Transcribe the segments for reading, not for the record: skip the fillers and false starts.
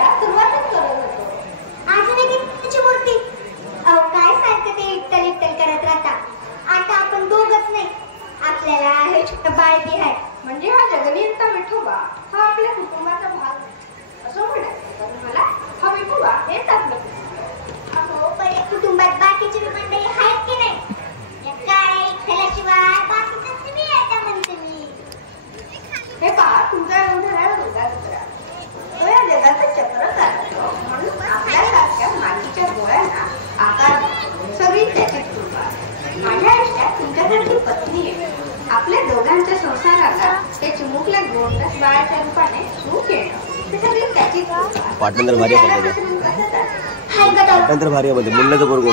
करायला सुरुवातच करत होतो. अजूनही त्याची मूर्ती काय सारखं ते इट्टल इट्टल करत राहता. आता आपण दोघच नाही, आपल्याला हे छोटं बाळगी आहे. म्हणजे हा जगनीचा विठोबा हा आपल्या कुटुंबाचा भाग आहे असं म्हणायचं तर मला. हा विठोबा हेच आपलं कुटुंब. अहो पण या कुटुंबात बाकीची मंडळी आहेत की नाही? या काळ्या इट्टलाशिवाय बाकी कसं मी येतं म्हणते मी. हे पहा तुमचा एवढा मुलगा दुसरा तो या जगाचं चक्र चालतो म्हणून आपल्यासारख्या मातीच्या गोळ्यांना आकार सगळी त्याची कृपा. माझ्या आयुष्यात तुमच्यासारखी पत्नी आहे. आपल्या दोघांच्या संसाराला ते चिमुकल्या गोंडस बाळाच्या रूपाने सुख येणं ते सगळी त्याची कृपा. पाटणेंद्र भारी भारी मध्ये मुल्ल्याचं पोरगो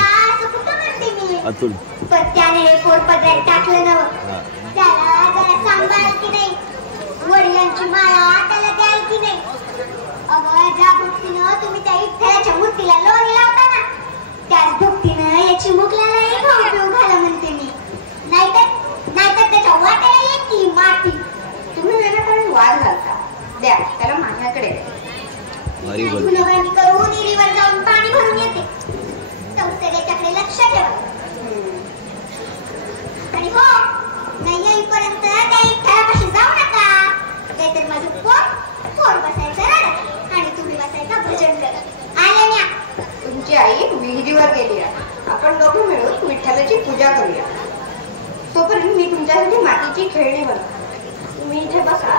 अतुल पण त्याने पोरपदरात टाकलं नव्हतं. त्याला जरा सांभाळ की नाही. वडिलांची माया त्याला द्याल की नाही. अगं ज्या भक्तीनं तुम्ही त्या इठ्ठलाच्या मूर्तीला लोणी लावता ना, त्याच भक्तीनं याची मुकल्यालाही खाऊ घाला म्हणते मी. नाहीतर त्याच्या वाट्याला येईल की माती. तुम्ही वेगळ्याकडे वाद घालता. द्या त्याला माझ्याकडे गुणगाणी करून विहिरीवर जाऊन पाणी भरून येते. संस्थेच्याकडे लक्ष ठेवा. आणि हो नाही येईपर्यंत त्या इठ्ठलापाशी जाऊ नका. नाहीतर माझं पोर बसायचं रडत आणि तुम्ही बसायचं भजन करत. आले ना. तुमची आई विहिरीवर गेली आहे. आपण दोघं मिळून विठ्ठलाची पूजा करूया. तोपर्यंत मी तुमच्यासाठी मातीची खेळणी बनवतो. तुम्ही इथे बसा.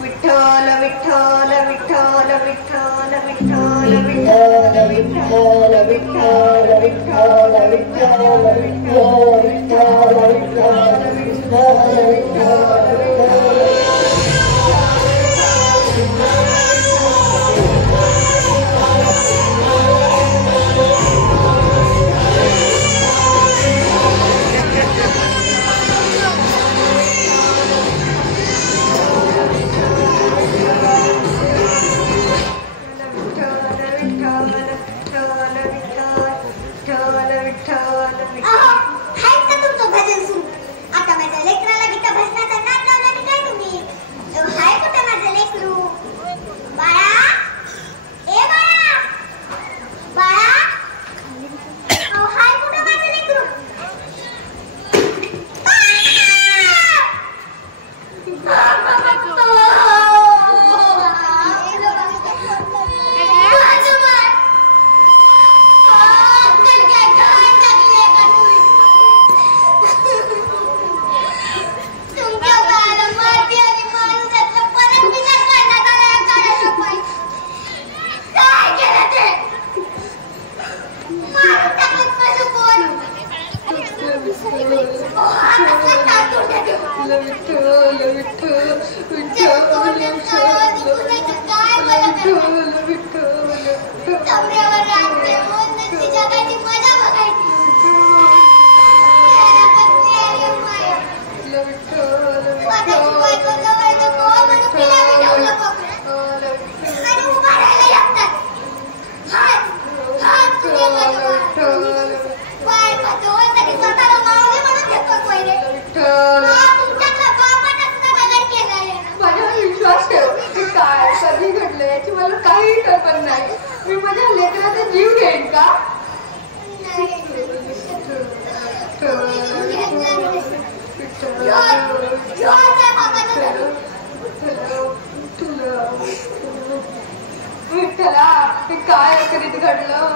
विठ्ठल विठ्ठल विठ्ठल विठ्ठल विठ्ठल विठ्ठल विठ्ठल विठ्ठल विठ्ठल विठ्ठल विठ्ठल विठ्ठल विठ्ठला हे काय करीत घडलं.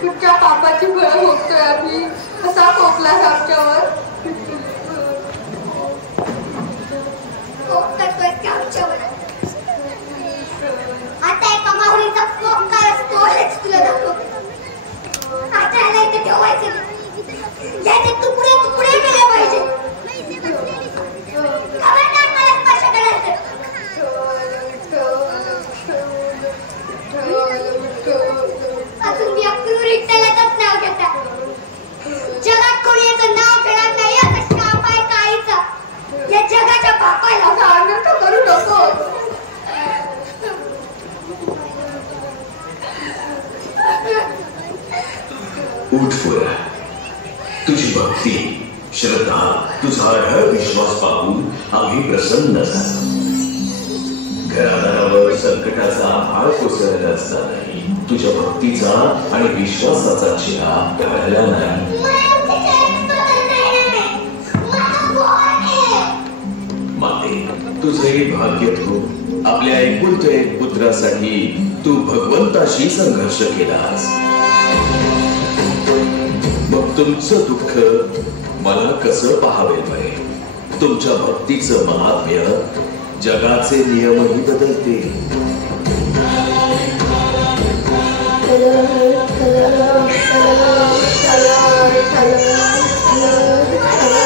कुठच्या पापाची फळ भोगतोय आम्ही. असा खोकला आमच्यावर. आता एका माहुलीचा कोप काय असतो हेच तुला दाखवते. आता याला इथे ठेवायचं नाही. याचे तुकडे तुकडे केले पाहिजे. खबरदार मला स्पर्श करायचं. अजून मी अक्रूर विठ्ठलाचंच नाव घेता. जगात कोणी याचं नाव घेणार नाही असं शाप आहे काळीचा. या जगाच्या बापाला आनंद करू नको. उठ फुरा. तुझी भक्ती श्रद्धा तुझा विश्वास पाहून आम्ही प्रसन्न झालो. घरादारावर संकटाचा हाळ कोसळलेला असतानाही तुझ्या भक्तीचा आणि विश्वासाचा चेहरा ढळला नाही. माते, तुझे भाग्य तू आपल्या एकुलत्या एक पुत्रासाठी तू भगवंताशी संघर्ष केलास. मग तुमचं दुःख मला कसं पाहावे बरे? तुमच्या भक्तीचं महात्म्य जगाचे नियमही बदलते. Hello.